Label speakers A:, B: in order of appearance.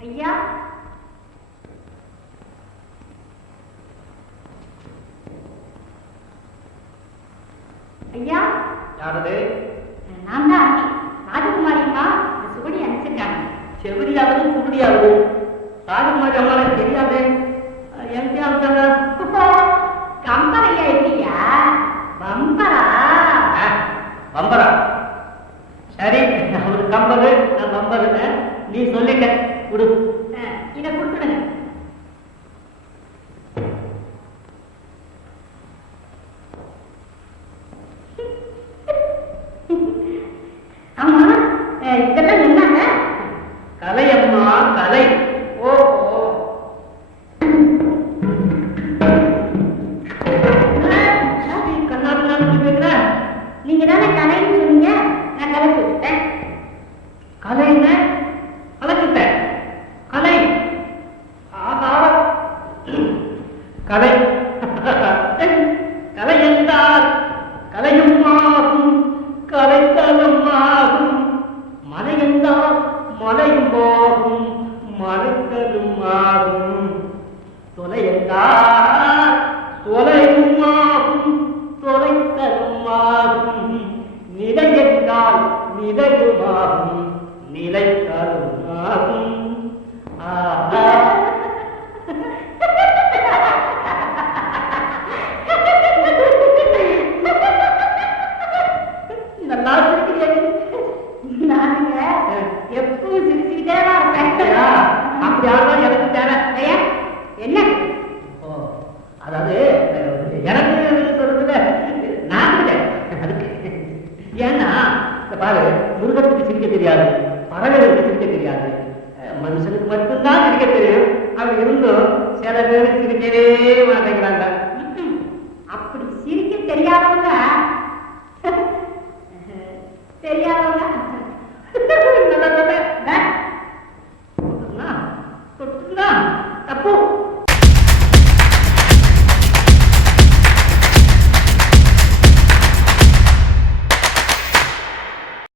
A: ஐயா? ஐயா? யாரது?
B: நான் தான் ராஜகுமாரிமா சுகடி அனுப்பிச்சிருக்காங்க.
A: செவடியாவது குடியாவது ராஜகுமாரி அம்மா தெரியாது. எங்கே அனுப்பிச்சாங்க.
B: கம்பர் ஐயா இல்லையா பம்பரா
A: பம்பரா சரி அவரு கம்பரு நான் நீ சொல்லிட்டேன் கொடு
B: இதை கொடுத்துடுங்க. ஆமா அஹ், இதெல்லாம் என்னங்க?
A: கலை அம்மா கலை. ஓ ஓ. சாமி, கண்ணாடி
B: நீங்க தானே கலைன்னு சொன்னீங்க? நான் கலை சொல்லிட்டேன்.
A: கலை கலை. கலை என்றால் கலையும் ஆகும் கலைத்தலும் ஆகும் மலை என்றால் மலையும் ஆகும் மலைத்தலும் ஆகும் தொலை என்றால் தொலையும் ஆகும் தொலைத்தலும் ஆகும் நிலை என்றால் நிலையுமாகும் நிலைத்தலும் ஆகும் ஆஹா. நல்லா சிரிக்கிறீங்க
B: நானுங்க எப்பவும் சிரிச்சுக்கிட்டே தான்
A: ஐயா, அப்படி ஆனா எனக்கு தேவை.
B: ஐயா, என்ன?
A: ஓ, அதாவது எனக்கு சொல்றதுல நான் இருக்கேன். அதுக்கு. ஏன்னா பாரு மிருகத்துக்கு சிரிக்க தெரியாது. பறவைகளுக்கு சிரிக்க தெரியாது. மனுஷனுக்கு மட்டும்தான் சிரிக்க தெரியும். அப்படி இருந்தும் சில பேருக்கு சிரிக்கவே தெரியாதவங்க நல்லா தொட்டுங்களா தொட்டுங்களா தப்பு.